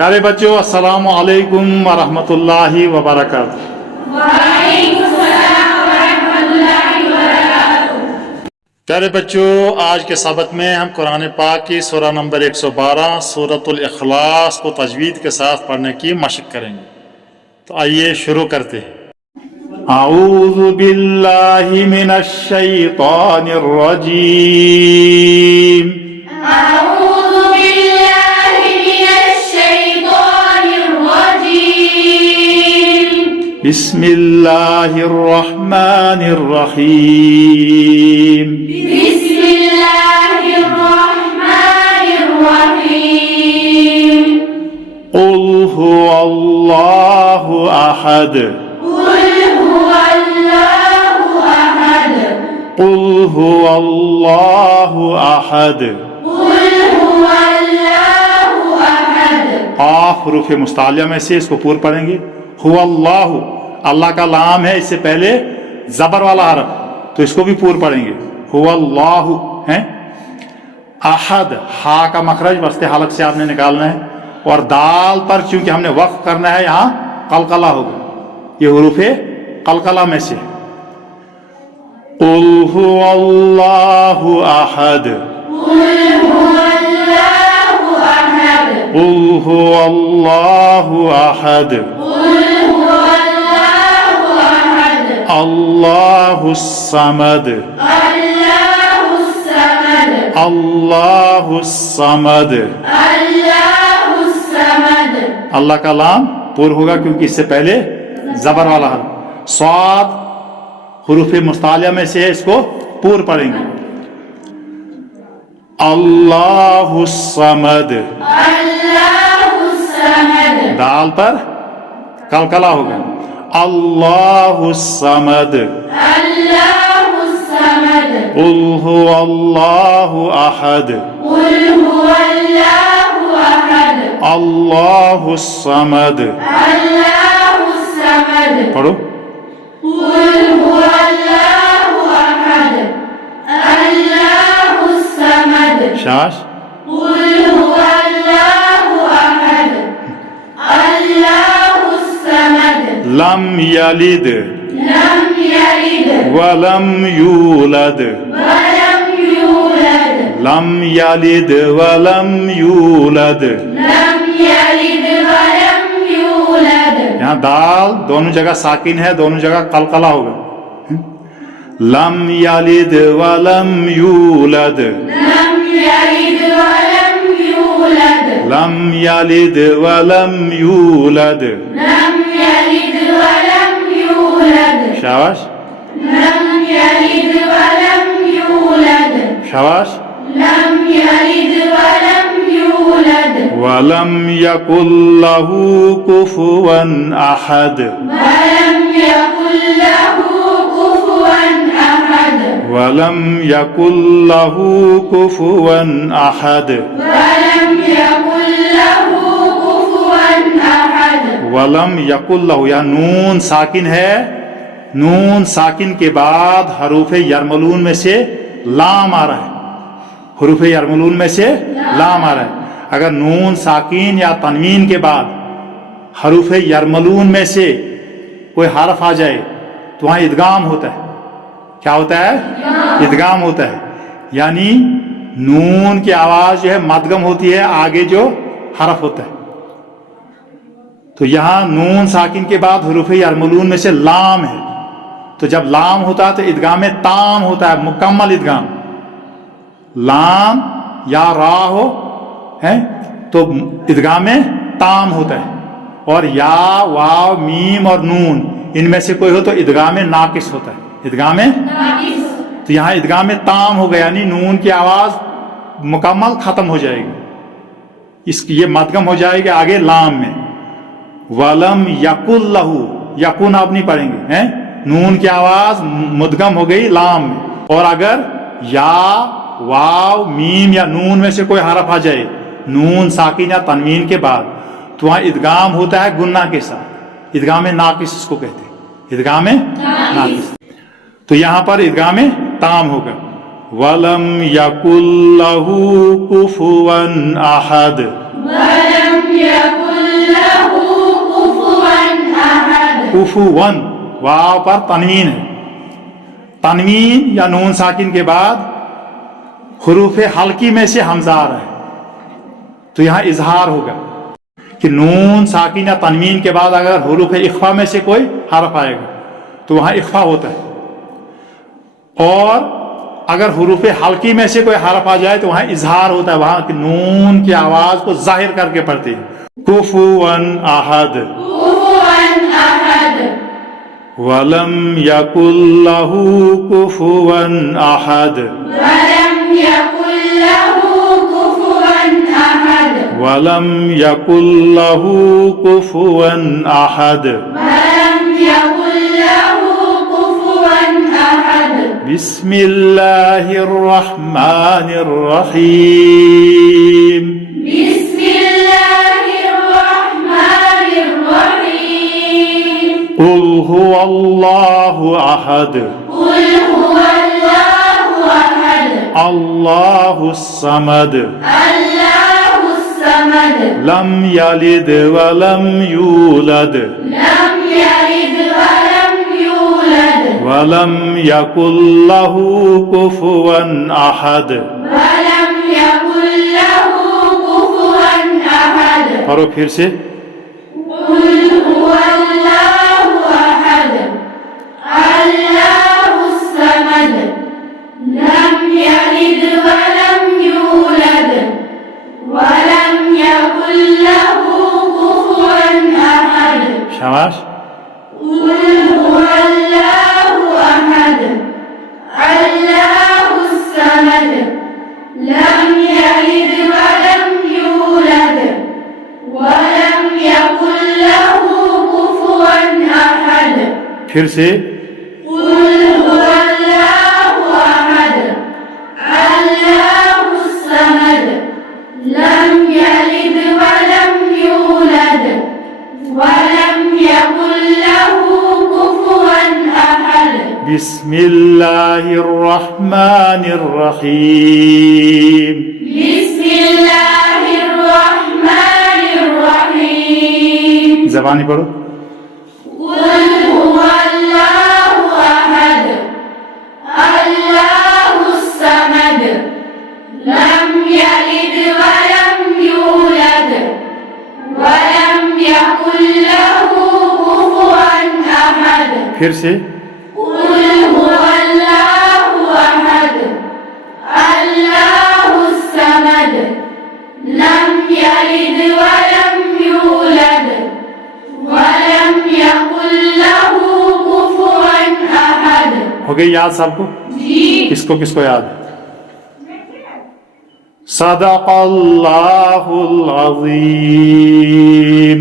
प्यारे बच्चों, अस्सलामु अलैकुम व रहमतुल्लाहि व बरकातुहू। प्यारे बच्चों, आज के सबक में हम कुरान पाक की सूरा नंबर 112 सूरतुल इखलास को तजवीद के साथ पढ़ने की मशक करेंगे। तो आइए शुरू करते हैं। आऊज़ु बिल्लाहि मिनश शैतानिर रजीम। बिस्मिल्लाहिर रहमानिर रहीम। बिस्मिल्लाहिर रहमानिर रहीम। कुल हुवल्लाहु अहद। कुल हुवल्लाहु अहद। कुल हुवल्लाहु अहद। कुल हुवल्लाहु अहद। काफ हुरूफ मुस्तालिया में से इसको पूर्ण पढ़ेंगे। हुवल्लाहु, अल्लाह का नाम है, इससे पहले जबर वाला हरफ, तो इसको भी पूर्ण पढ़ेंगे। हुवल्लाहु है। अहद, हा का मखरज वस्ते हालत से आपने निकालना है, और दाल पर चूंकि हमने वक्फ करना है, यहाँ कलकला होगा। ये हुरूफे कलकला में से। कुल हुवल्लाहु अहद। कुल हुवल्लाहु अहद। कुल हुवल्लाहु अहद। अल्लाहुस समद। अल्लाहुस समद। अल्लाहुस समद। अल्लाहुस समद। अल्लाह का नाम पूर्ण होगा क्योंकि इससे पहले जबर वाला हर्फ। स्वाद हुरूफ मुस्तालिया में से है, इसको पूर्ण पढ़ेंगे। अल्लाहुस समद। अल्लाहुस समद। दाल पर कलकला होगा। अल्लाहुस समद। अल्लाहुस समद। कुल हुवल्लाहु अहद। कुल हुवल्लाहु अहद। अल्लाहुस समद। अल्लाहुस समद। पढ़ो। कुल हुवल्लाहु अहद। अल्लाहुस समद। शाश। कुल हुवल्लाहु अहद। अल्लाहुस समद। लम यलिद लम यलिद वलम यूलद। वलम यूलद। लम यलिद वलम यूलद। लम यलिद वलम यूलद। यहाँ दाल दोनों जगह साकिन है, दोनों जगह कलकला होगा। लम यलिद वलम यूलद। लम यलिद वलम यूलद। लम यलिद वलम यूलद। लम यलिद वलम यूलद। शाबाश। लम यलिद वलम यूलद। शाबाश। लम यलिद वलम यूलद। वलम यकुल लहू कुफुवन अहद। वलम यकुल लहू कुफुवन अहद। वलम यकुल लहू कुफुवन अहद। वलम यकुल लहू कुफुवन अहद। वलम यकुल लहू, या नून साकिन है, नून साकिन के बाद हरूफ यरमलून में से लाम आ रहा है। हरूफ यरमलून में से लाम आ रहा है। अगर नून साकिन या तनवीन के बाद हरूफ यरमलून में से कोई हरफ आ जाए तो वहां इदगाम होता है। क्या होता है? इदगाम होता है। यानी नून की आवाज जो है मदगम होती है, आगे जो हरफ होता है। तो यहां नून साकिन के बाद हुरूफ यरमलून में से लाम है, तो जब लाम होता है तो इदगाम ताम होता है, मुकम्मल इदगाम। लाम या रा हो है तो इदगाम ताम होता है, और या वाव मीम और नून इनमें से कोई हो तो इदगाम नाकिस होता है। इदगाम तो यहाँ इदगाम ताम हो गया, यानी नून की आवाज मुकम्मल खत्म हो जाएगी, इसकी ये मदगम हो जाएगी आगे लाम में। वलम यकुल लहू, यकुन आप नहीं पढ़ेंगे हैं, नून की आवाज मुदगम हो गई लाम में। और अगर या वाव मीम या नून में से कोई हरफ आ जाए नून साकिन या तनवीन के बाद, तो वहां इदगाम होता है गुन्ना के साथ। इदगाम नाकिस इसको कहते हैं, इदगाम नाकिस। तो यहां पर इदगाम ताम होगा। वलम यकुल लहू कुफुवन अहद। वलम यकुल कुफुवन, वाव पर तनवीन है। तनवीन या नून साकिन के बाद हुरूफ हल्की में से हमजा आ रहा है, तो यहां इजहार होगा कि नून साकिन या तनवीन के बाद अगर हुरूफ इख्फा में से कोई हरफ आएगा तो वहां इख्फा होता है, और अगर हुरूफ हल्की में से कोई हरफ आ जाए तो वहां इजहार होता है, वहां की नून की आवाज को जाहिर करके पढ़ते हैं। कुफुवन अहद, कुफुवन अहद, वलम यकुल लहू कुफुवन अहद, वलम यकुल लहू कुफुवन अहद, वलम यकुल लहू कुफुवन अहद। वलम यकुल लहू कुफुवन अहद। बिस्मिल्लाहिर रहमानिर रहीम। बिस्मिल्लाहिर रहमानिर रहीम। कुल हुवल्लाहु अहद, कुल हुवल्लाहु अहद, अल्लाहुस समद, अल्लाहुस समद, लम यलिद वलम यूलद, लम यलिद वलम यूलद, वलम यकुल लहू कुफुवन अहद। वलम यकुल लहू कुफुवन अहद। पढ़ो फिर से। कुल हुवल्लाहु अहद, अल्लाहुस समद, लम यलिद वलम यूलद, वलम यकुल लहू कुफुवन अहद। शाबाश। कुल हुवल्लाहु अहद, अल्लाहुस समद, लम यलिद वलम यूलद, वलम यकुल लहू कुफुवन अहद। फिर से। कुल हुवल्लाहु अहद, अल्लाहुस समद, लम यलिद वलम यूलद, वलम यकुल लहू कुफुवन अहद। बिस्मिल्लाहिर रहमानिर रहीम। बिस्मिल्लाहिर रहमानिर रहीम। ज़बानी पढ़ो। कुल हुवल्लाहु अहद, अल्लाहुस समद, लम यलिद वलम यूलद, वलम यकुल लहू कुफुवन अहद। फिर से। कुल हुवल्लाहु अहद, अल्लाहुस समद, लम यलिद वलम यूलद, वलम यकुल लहू कुफुवन अहद। हो गई याद सबको? जी। किसको किसको याद? सदक़ल्लाहुल अज़ीम।